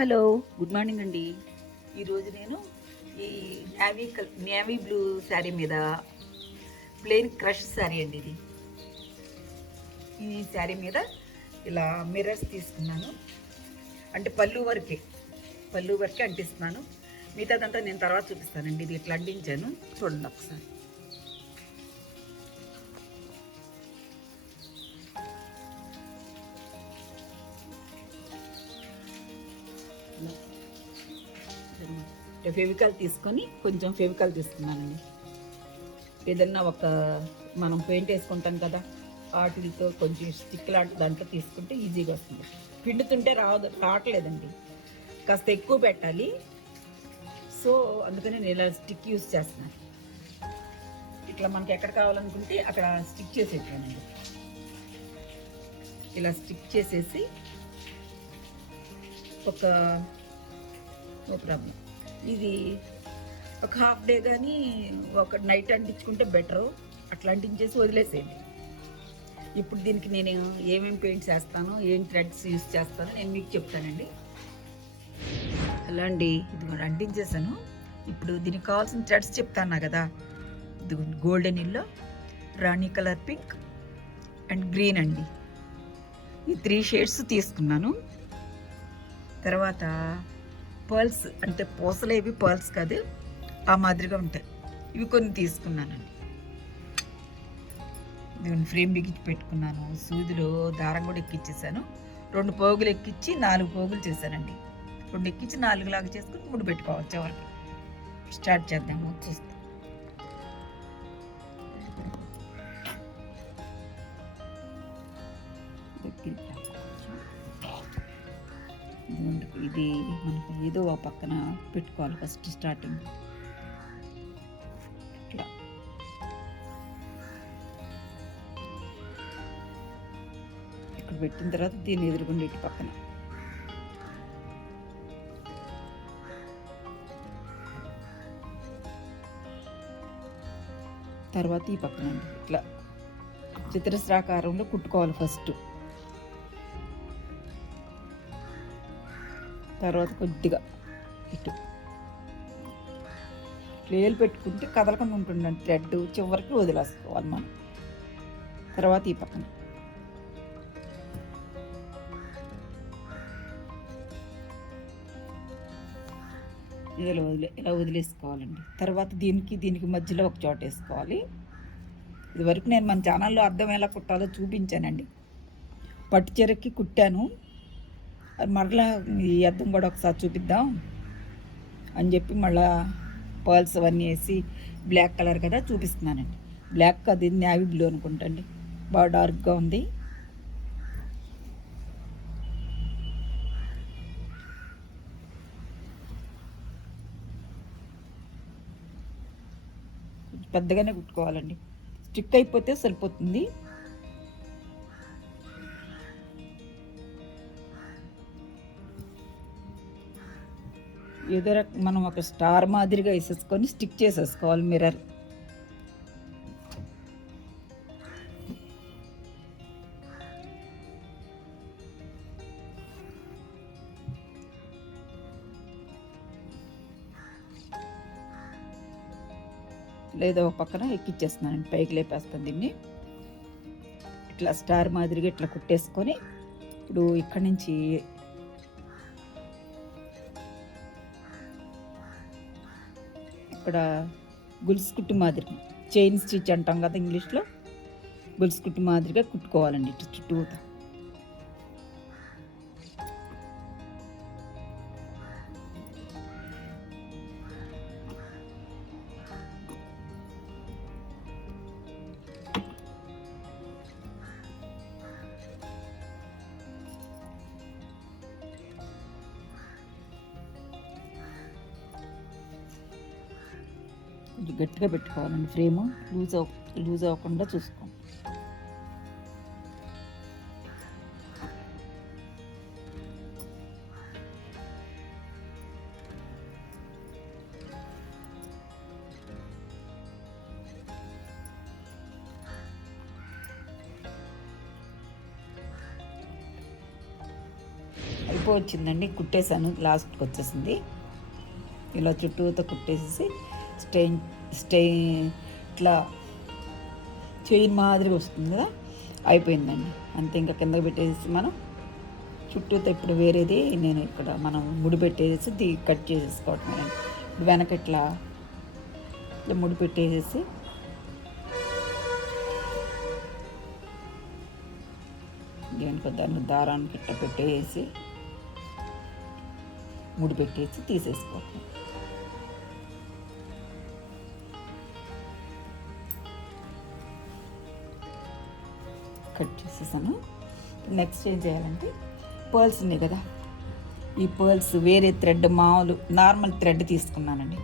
Hello, good morning అండి. ఈరోజు నేను ఈ నేవీ బ్లూ శారీ మీద ప్లెయిన్ క్రష్ శారీ అండి ఇది. ఈ శారీ మీద ఇలా మిర్రర్స్ తీసుకున్నాను. అంటే పళ్ళు వరకే అంటిస్తున్నాను. మిగతాదంతా నేను తర్వాత చూపిస్తానండి. ఇది ఇట్లా అంటించాను, చూడండి ఒకసారి. ఫెవికాల్ తీసుకొని కొంచెం ఫెవికాల్ తీసుకున్నానండి. ఏదన్నా ఒక మనం పెయింట్ వేసుకుంటాం కదా, వాటితో కొంచెం స్టిక్ లాంటి దాంట్లో తీసుకుంటే ఈజీగా వస్తుంది. పిండుతుంటే రావట్లేదండి, కాస్త ఎక్కువ పెట్టాలి. సో అందుకని నేను ఇలా స్టిక్ యూజ్ చేస్తున్నాను. ఇట్లా మనకి ఎక్కడ కావాలనుకుంటే అక్కడ స్టిక్ చేసేసానండి. ఇలా స్టిక్ చేసేసి ఒక నో ప్రాబ్లం. ఇది ఒక హాఫ్ డే కానీ ఒక నైట్ అంటించుకుంటే బెటరు. అట్లా అంటించేసి వదిలేసేయండి. ఇప్పుడు దీనికి నేను ఏమేమి పెయింట్స్ వేస్తాను, ఏం థ్రెడ్స్ యూస్ చేస్తానో నేను మీకు చెప్తానండి. అలా అండి, ఇది కూడా అంటించేసాను. ఇప్పుడు దీనికి కావాల్సిన థ్రెడ్స్ చెప్తాను కదా. ఇది golden yellow, Rani colour pink and green అండి. ఈ 3 షేడ్స్ తీసుకున్నాను. తర్వాత పర్ల్స్, అంటే పూసలేవి పర్ల్స్ కాదు, ఆ మాదిరిగా ఉంటాయి. ఇవి కొన్ని తీసుకున్నానండి. దీన్ని ఫ్రేమ్ బిగించి పెట్టుకున్నాను. సూదిలో దారం కూడా ఎక్కించేసాను. 2 పోగులు ఎక్కించి 4 పోగులు చేశానండి. 2 ఎక్కించి 4 లాగా చేసుకుని 3 పెట్టుకోవచ్చు. ఎవరికి స్టార్ట్ చేద్దాము, చూస్తాం. ఇది మనకి ఏదో ఆ పక్కన పెట్టుకోవాలి ఫస్ట్ స్టార్టింగ్. ఇట్లా ఇక్కడ పెట్టిన తర్వాత దీన్ని ఎదురుకుండా ఇటు పక్కన తర్వాత ఈ పక్కన అండి ఇట్లా చతురస్రాకారంలో కుట్టుకోవాలి ఫస్ట్. తర్వాత కొద్దిగా ఇటు ప్లేలు పెట్టుకుంటే కదలకుండా ఉంటుందండి. థ్రెడ్ చివరికి వదిలేసుకోవాలి మనం. తర్వాత ఈ పక్కన ఇలా వదిలేసుకోవాలండి. తర్వాత దీనికి మధ్యలో ఒక చోట వేసుకోవాలి. ఇదివరకు నేను మన ఛానల్లో అద్దం ఎలా కుట్టాలో చూపించానండి. పట్టు చీరకి కుట్టాను. మరలా ఈ అద్దం కూడా ఒకసారి చూపిద్దాం అని చెప్పి మళ్ళా పర్ల్స్ అవన్నీ వేసి బ్లాక్ కలర్ కదా చూపిస్తున్నానండి. బ్లాక్ అది నేవీ బ్లూ అనుకుంటండి, బాగా డార్క్గా ఉంది. పెద్దగానే కుట్టుకోవాలండి, స్టిక్ అయిపోతే సరిపోతుంది. ఏదో మనం ఒక స్టార్ మాదిరిగా వేసేసుకొని స్టిక్ చేసేసుకోవాలి మిర్రర్. లేదా ఒక పక్కన ఎక్కిచ్చేస్తున్నానండి, పైకి లేపేస్తాను దీన్ని. ఇట్లా స్టార్ మాదిరిగా ఇట్లా కుట్టేసుకొని ఇప్పుడు ఇక్కడి నుంచి ఇక్కడ గుల్స్ కుట్టు మాదిరి, చైన్ స్టిచ్ అంటాం కదా ఇంగ్లీష్లో, గుల్స్ కుట్టు మాదిరిగా కుట్టుకోవాలండి ఇటు చుట్టూతా. కొంచెం గట్టిగా పెట్టుకోవాలండి ఫ్రేమ్, లూజ్ అవ్వకుండా చూసుకోండి. అయిపోవచ్చిందండి. కుట్టేశాను, లాస్ట్కి వచ్చేసింది. ఇలా చుట్టూతో కుట్టేసేసి స్టే ఇట్లా చైన్ మాదిరిగా వస్తుంది కదా, అయిపోయిందండి. అంతే, ఇంకా కిందకి పెట్టేసి మనం చుట్టూతో ఇప్పుడు వేరేది నేను ఇక్కడ మనం ముడి పెట్టేసి కట్ చేసేసుకోవటం. ఇప్పుడు వెనక ఇట్లా ముడి పెట్టేసేసి దేనికో దాన్ని దారానికి ఇట్లా పెట్టేసి ముడి పెట్టేసి తీసేసుకోవటం. కట్ చేసేసాను. నెక్స్ట్ ఏం చేయాలంటే పర్ల్స్ ఉన్నాయి కదా, ఈ పర్ల్స్ వేరే థ్రెడ్, మామూలు నార్మల్ థ్రెడ్ తీసుకున్నానండి.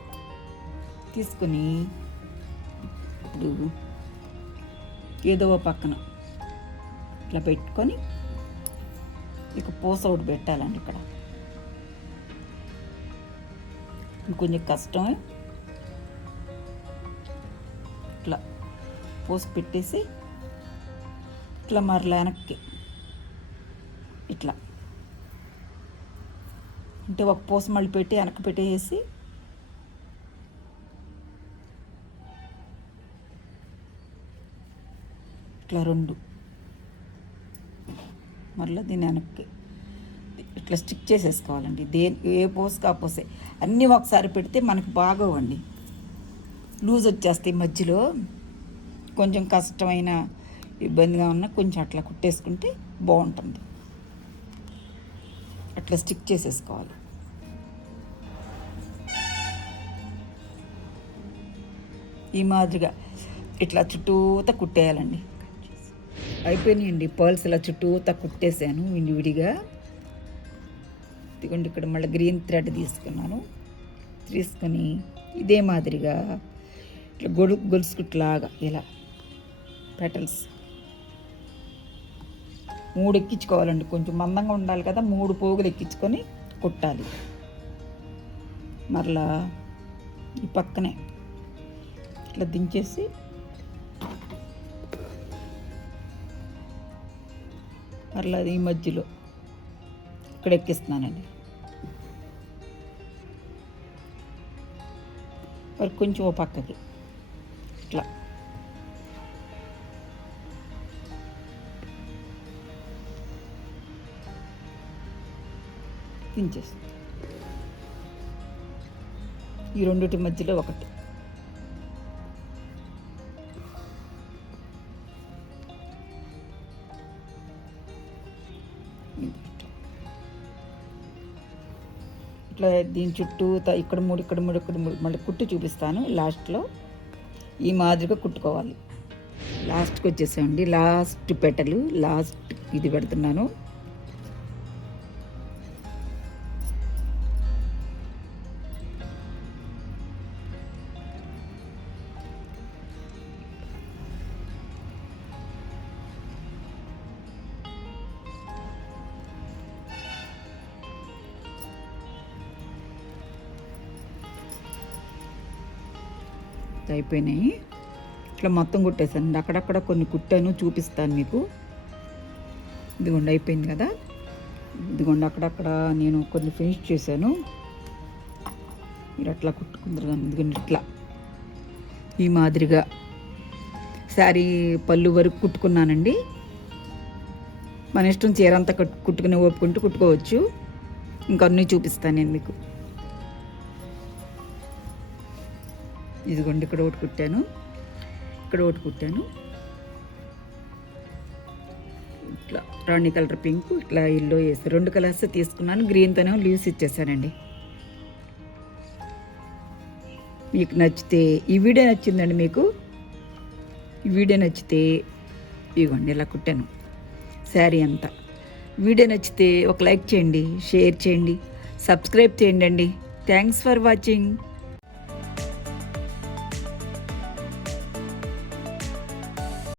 తీసుకుని ఇప్పుడు ఏదో పక్కన ఇట్లా పెట్టుకొని ఇక పూస ఒకటి పెట్టాలండి. ఇక్కడ ఇంకొంచెం కష్టమే. ఇట్లా పూస పెట్టేసి ఇట్లా మరలా వెనక్కి ఇట్లా అంటే ఒక పూస మళ్ళీ పెట్టి వెనక్కి పెట్టేసి ఇట్లా రెండు మరలా దీన్ని వెనక్కి ఇట్లా స్టిక్ చేసేసుకోవాలండి. ఏ పూసకు ఆ పూసే అన్నీ ఒకసారి పెడితే మనకు బాగోవండి, లూజ్ వచ్చేస్తాయి. మధ్యలో కొంచెం కష్టమైన ఇబ్బందిగా ఉన్న కొంచెం అట్లా కుట్టేసుకుంటే బాగుంటుంది. అట్లా స్టిక్ చేసేసుకోవాలి. ఈ మాదిరిగా ఇట్లా చుట్టూతా కుట్టేయాలండి. అయిపోయినాయండి పర్ల్స్, ఇలా చుట్టూతా కుట్టేసాను విడివిడిగా. ఇదిగోండి, ఇక్కడ మళ్ళీ గ్రీన్ థ్రెడ్ తీసుకున్నాను. తీసుకొని ఇదే మాదిరిగా ఇట్లా గొలుసు కుట్లాగా ఇలా పెటల్స్ 3 ఎక్కించుకోవాలండి. కొంచెం మందంగా ఉండాలి కదా, 3 పోగులు ఎక్కించుకొని కుట్టాలి. మరలా ఈ పక్కనే ఇట్లా దించేసి మరలా ఈ మధ్యలో ఇక్కడ ఎక్కిస్తున్నానండి. మరి కొంచెం ఓ పక్కకి ఇట్లా దించేసి ఈ రెండిటి మధ్యలో ఒకటి ఇట్లా దీని చుట్టూ ఇక్కడ 3 ఇక్కడ 3 ఇక్కడ 3 మళ్ళీ కుట్టు చూపిస్తాను లాస్ట్లో. ఈ మాదిరిగా కుట్టుకోవాలి. లాస్ట్కి వచ్చేసామండి, లాస్ట్ పెటలు, లాస్ట్ ఇది పెడుతున్నాను. అయిపోయినాయి. ఇట్లా మొత్తం కుట్టేసానండి. అక్కడక్కడ కొన్ని కుట్టాను, చూపిస్తాను మీకు. ఇదిగోండి అయిపోయింది కదా. ఇదిగోండి అక్కడక్కడ నేను కొన్ని ఫినిష్ చేశాను. మీరు అట్లా కుట్టుకుందరు కానీ ఇదిగోండి ఇట్లా ఈ మాదిరిగా శారీ పళ్ళు వరకు కుట్టుకున్నానండి. మన ఇష్టం చీరంతా కుట్టుకుని ఓపుకుంటూ కుట్టుకోవచ్చు. ఇంకా అన్నీ చూపిస్తాను నేను మీకు. ఇదిగోండి ఇక్కడ ఒకటి కుట్టాను, ఇక్కడ ఒకటి కుట్టాను. ఇట్లా రాణి కలర్ పింక్, ఇట్లా ఎల్లో వేసి 2 కలర్స్ తీసుకున్నాను. గ్రీన్తోనే లీవ్స్ ఇచ్చేసానండి. మీకు నచ్చితే, ఈ వీడియో నచ్చిందండి మీకు, ఈ వీడియో నచ్చితే ఇదిగోండి ఇలా కుట్టాను శారీ అంతా. వీడియో నచ్చితే ఒక లైక్ చేయండి, షేర్ చేయండి, సబ్స్క్రైబ్ చేయండి అండి. Thanks for watching.